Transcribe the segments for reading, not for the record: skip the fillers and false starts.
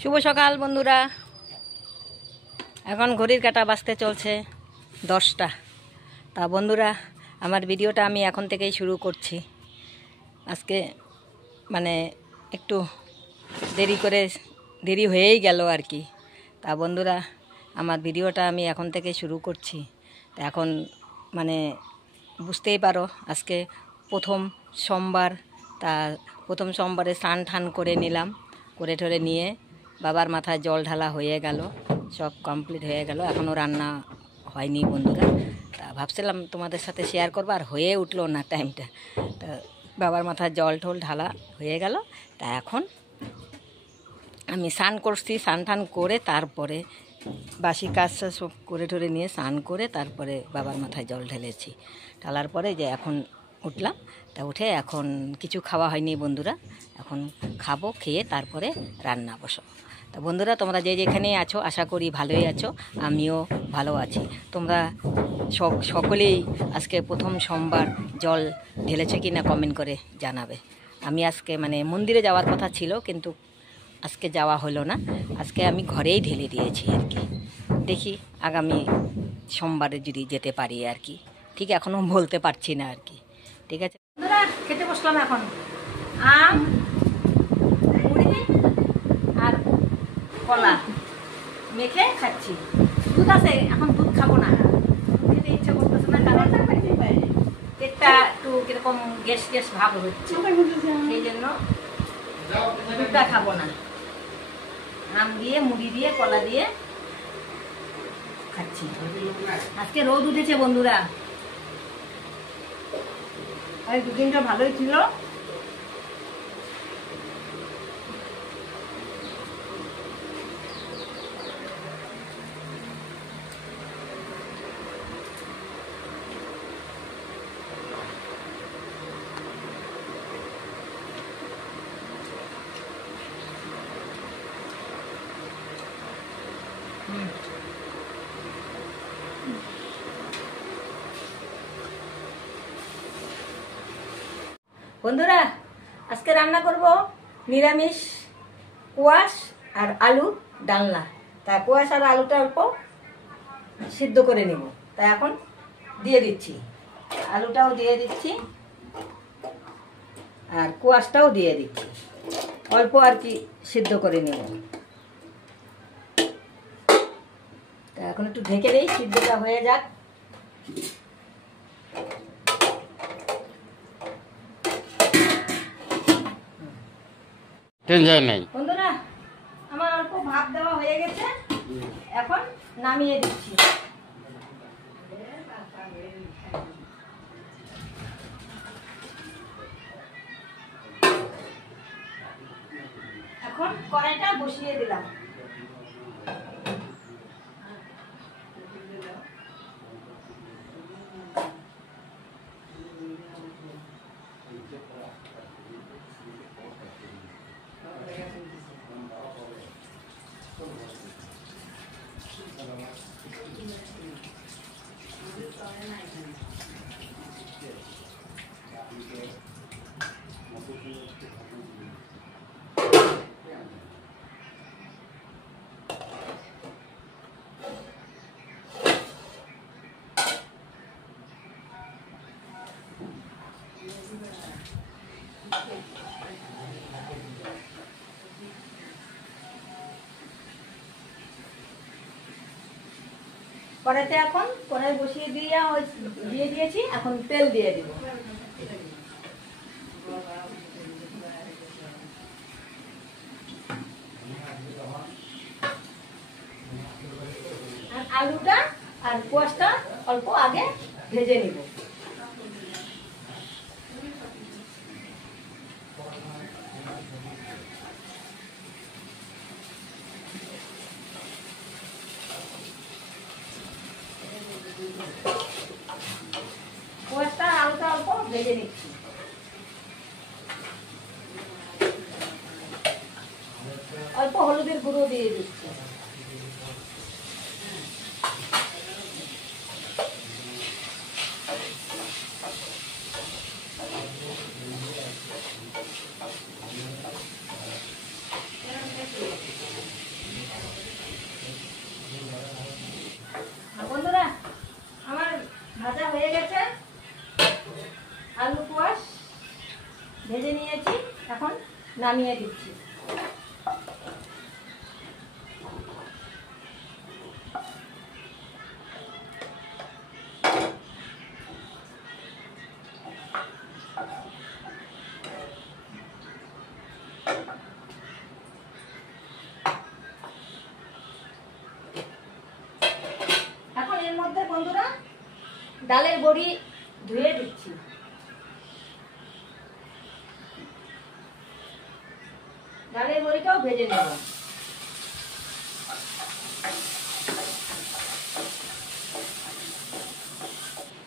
শুভ সকাল বন্ধুরা। এখন ঘড়ির কাঁটা বাজতে চলছে 10টা। তা বন্ধুরা, আমার ভিডিওটা আমি এখন থেকেই শুরু করছি। আজকে মানে একটু দেরি হয়েই গেল আর কি। তা বন্ধুরা, আমার ভিডিওটা আমি এখন থেকে শুরু করছি। তা এখন মানে বুঝতেই পারো, আজকে প্রথম সোমবার। তা প্রথম সোমবারে স্নান টান করে নিলাম, করে ঠরে নিয়ে বাবার মাথায় জল ঢালা হয়ে গেল, সব কমপ্লিট হয়ে গেল। এখনও রান্না হয়নি বন্ধুরা। তা ভাবছিলাম তোমাদের সাথে শেয়ার করবো, আর হয়ে উঠলো না টাইমটা। তা বাবার মাথায় জল ঠল ঢালা হয়ে গেল। তা এখন আমি স্নান করছি, স্নান টান করে তারপরে বাসি কাজ সব করে ঠরে নিয়ে স্নান করে তারপরে বাবার মাথায় জল ঢেলেছি। ঢালার পরে যে এখন উঠলাম। তা উঠে এখন কিছু খাওয়া হয়নি বন্ধুরা, এখন খাবো, খেয়ে তারপরে রান্না বসাবো। তা বন্ধুরা, তোমরা যে যেখানেই আছো আশা করি ভালোই আছো, আমিও ভালো আছি। তোমরা সকলেই আজকে প্রথম সোমবার জল ঢেলেছে কি না কমেন্ট করে জানাবে। আমি আজকে মানে মন্দিরে যাওয়ার কথা ছিল, কিন্তু আজকে যাওয়া হলো না। আজকে আমি ঘরেই ঢেলে দিয়েছি আর কি। দেখি আগামী সোমবারে যদি যেতে পারি আর কি। ঠিক এখনও বলতে পারছি না আর কি। ঠিক আছে বন্ধুরা, খেতে বসলাম এখন। আম, মুড়ি আর কলা মেখে খাচ্ছি। দুধ আছে, এখন দুধ খাবো না, খেতে ইচ্ছা করতেছে না, কারণ পেটটা একটু কিরকম গ্যাস গ্যাস ভাব হচ্ছে, সেই জন্য দুধটা খাবো না। আম দিয়ে মুড়ি দিয়ে কলা দিয়ে খাচ্ছি। আজকে রোদ উঠেছে বন্ধুরা, আর দুদিনটা ভালোই ছিল। বন্ধুরা, আজকে রান্না করব নিরামিষ কোয়াশ আর আলু ডালনা। তা কোয়াশ আর আলুটা অল্প সিদ্ধ করে নেব। তা এখন দিয়ে দিচ্ছি, আলুটাও দিয়ে দিচ্ছি আর কোয়াশটাও দিয়ে দিচ্ছি, অল্প আর কি সিদ্ধ করে নেব। তা এখন একটু ঢেকে দেই, সিদ্ধটা হয়ে যাক। বন্ধুরা, আমার অল্প ভাত দেওয়া হয়ে গেছে, এখন নামিয়ে দিচ্ছি। এখন কড়াইটা বসিয়ে দিলাম। কড়াইতে এখন কড়াই বসিয়ে দিয়ে দিয়েছি, এখন তেল দিয়ে দিব। আর আলুটা আর কোয়াশটা অল্প আগে ভেজে নিব। কোয়াশটা আলুটা অল্প ভেজে নিচ্ছি। অল্প হলুদের গুঁড়ো দিয়ে দিচ্ছি। নামিয়ে দিচ্ছি। এখন এর মধ্যে বন্ধুরা ডালের বড়ি ধুয়ে দিচ্ছি। ডালের বড়িটাও ভেজে নেব।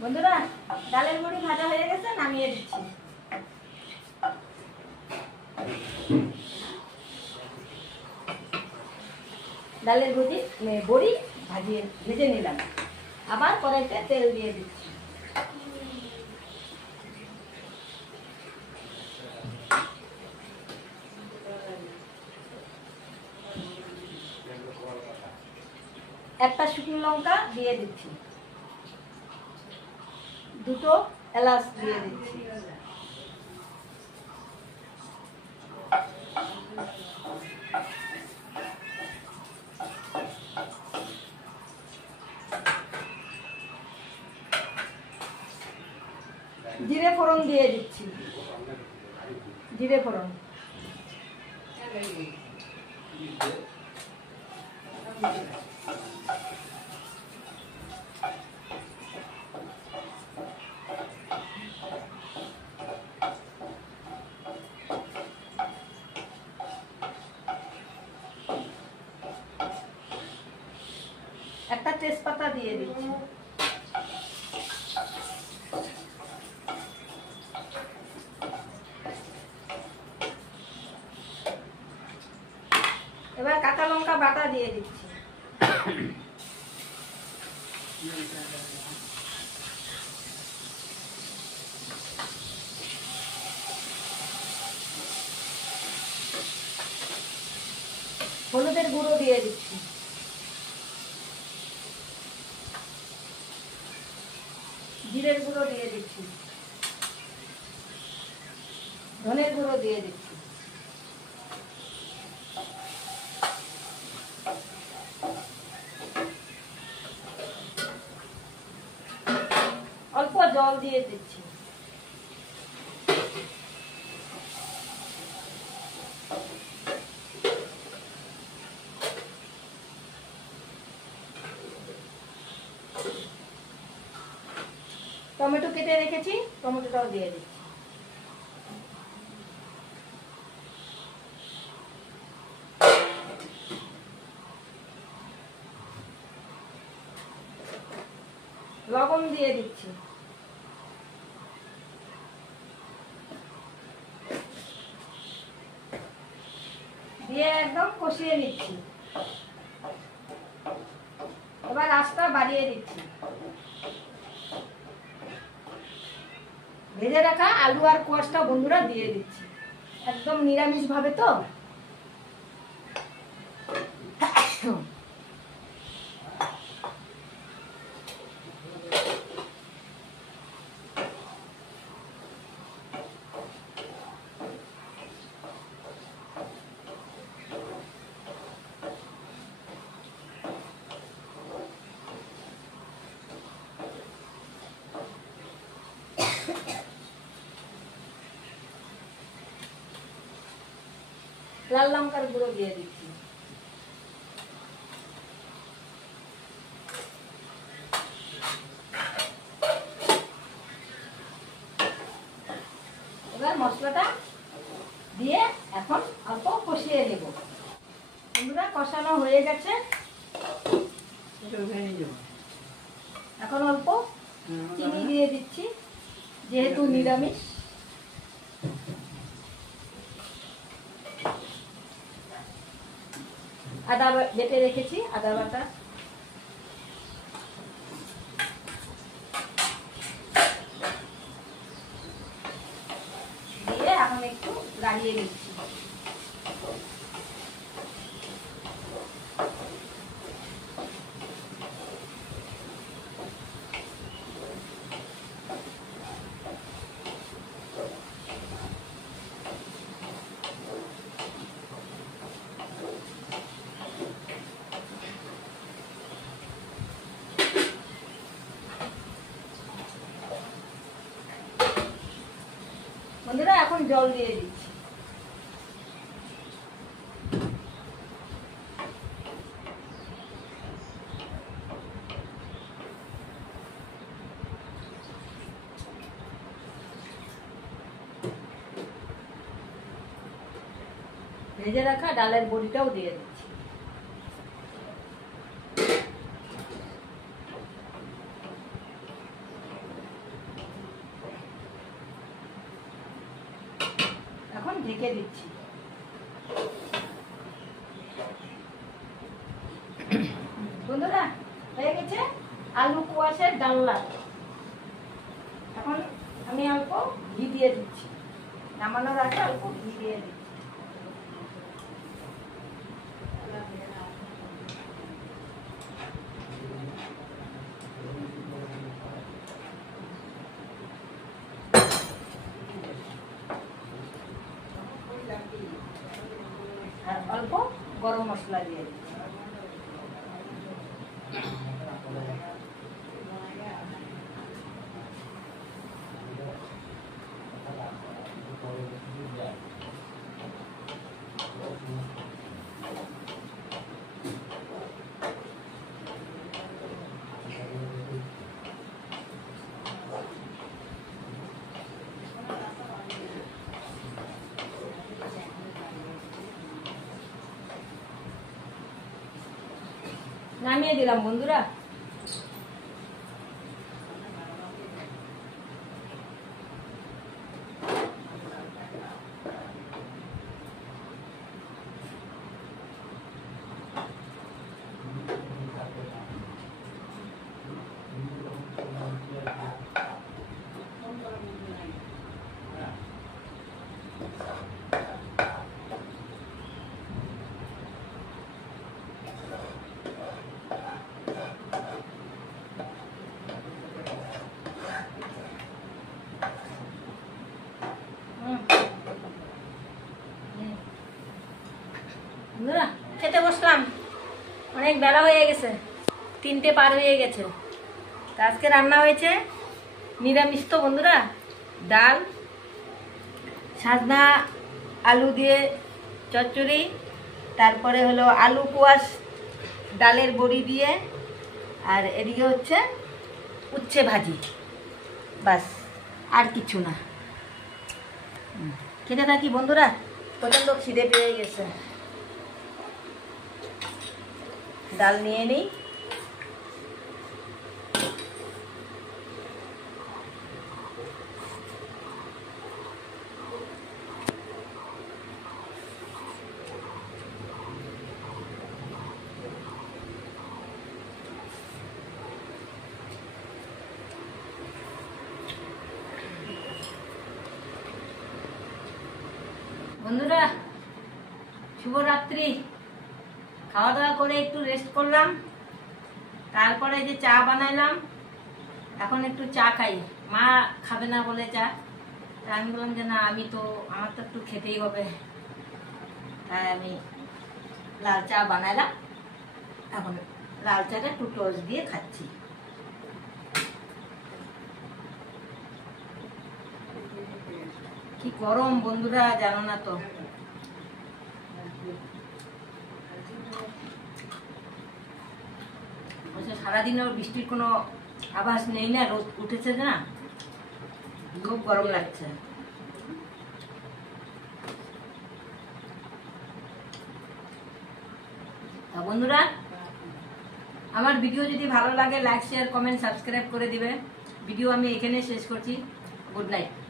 বন্ধুরা ডালের বড়ি ভাজা হয়ে গেছে, নামিয়ে দিচ্ছি। ডালের বড়ি ভেজে নিলাম। আবার কড়াইতে তেল দিয়ে দিচ্ছি। একটা শুকনো লঙ্কা দিয়ে দিচ্ছি, দুটো এলাচ দিয়ে দিচ্ছি, জিরে ফোড়ন দিয়ে দিচ্ছি, জিরে ফোড়ন, একটা তেজপাতা দিয়ে দিচ্ছি, এবার কাঁচা লঙ্কা বাটা দিয়ে দিচ্ছি, হলুদের গুঁড়ো দিয়ে দিচ্ছি, জিরের গুঁড়ো দিয়ে দিচ্ছি, ধনের গুঁড়ো দিয়ে দিচ্ছি, অল্প জল দিয়ে দিচ্ছি, টমেটো কেটে রেখেছি, টমেটোটাও দিয়ে দিচ্ছি, লবণ দিয়ে দিচ্ছি, দিয়ে একদম কষিয়ে নিচ্ছি। এবার আঁচটা বাড়িয়ে দিচ্ছি। ভেজে রাখা আলু আর কোয়াশটা বন্ধুরা দিয়ে দিচ্ছি, একদম নিরামিষ ভাবে তো। লাল লঙ্কার গুঁড়ো দিয়ে দিচ্ছি, এবার মশলাটা দিয়ে এখন অল্প কষিয়ে নেব। বন্ধুরা কষানো হয়ে গেছে, এখন অল্প চিনি দিয়ে দিচ্ছি যেহেতু নিরামিষ। আদা বেটে রেখেছি, আদা বাটা দিয়ে এখন একটু গাড়িয়ে নিচ্ছি। এখন জল দিয়ে দিচ্ছি। ভেজে রাখা ডালের বড়িটাও দিয়ে দিচ্ছি। এখন ঢেকে দিচ্ছি। বন্ধুরা হয়ে গেছে আলু কুয়াশের ডালনা। এখন আমি অল্প ঘি দিয়ে দিচ্ছি, নামানোর আগে অল্প ঘি দিয়ে দিচ্ছি। আর অল্প গরম মশলা দিয়ে দিচ্ছি। নামিয়ে দিলাম বন্ধুরা। বন্ধুরা খেতে বসলাম, অনেক বেলা হয়ে গেছে, 3টে পার হয়ে গেছে। তা আজকে রান্না হয়েছে নিরামিষ তো বন্ধুরা, ডাল, সাজনা আলু দিয়ে চচ্চড়ি, তারপরে হলো আলু কুয়াশ ডালের বড়ি দিয়ে, আর এদিকে হচ্ছে উচ্ছে ভাজি, বাস আর কিছু না। খেতে থাকি বন্ধুরা, প্রচণ্ড খিদে পেয়ে গেছে। ডাল নিয়ে নিই। বন্ধুরা শুভরাত্রি। খাওয়া দাওয়া করে একটু রেস্ট করলাম, তারপরে যে চা বানাইলাম, এখন একটু চা খাই। মা খাবে না বলে চা, তা আমি বললাম যে না, আমি তো আমার তো একটু খেতেই হবে, তাই আমি লাল চা বানাইলাম। এখন লাল চাটা একটু টোস্ট দিয়ে খাচ্ছি। কি গরম বন্ধুরা, জানো না তো। সারাদিনের বৃষ্টির কোনো আভাস নেই না, রোদ উঠেছে না, খুব গরম লাগছে। বন্ধুরা আমার ভিডিও যদি ভালো লাগে লাইক শেয়ার কমেন্ট সাবস্ক্রাইব করে দিবে। ভিডিও আমি এখানে শেষ করছি। Good night.